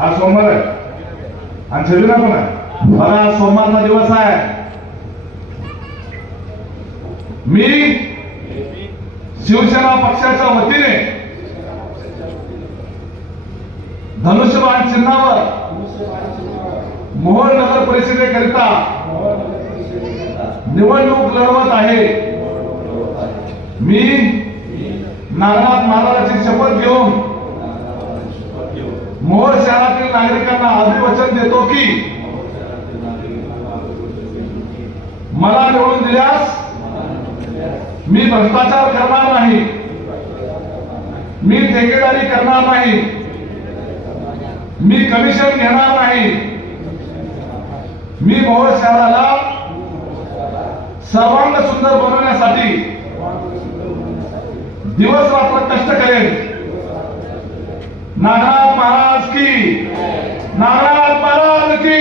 आज सोमवार आहे आणि छबिना पण आहे। बघा आज सोमवारचा दिवस आहे। मी शिवसेना पक्षाच्या वतीने धनुष्यबाण चिन्हावर मोहोळ नगर परिषदेकरिता निवडणूक लढवत आहे। मी नागनाथ महाराजांची शपथ घेऊन मोहोळ शहरातील नागरिकांना अभिवचन देतो की मला निवडून दिल्यास मी भ्रष्टाचार करणार नाही, मी ठेकेदारी करणार नाही, मी कमिशन घेणार नाही, मी मोहोळ शहराला सर्वांग सुंदर बनवण्यासाठी दिवस रात्र कष्ट करेन। नागनाथ महाराज की, नागनाथ महाराज की।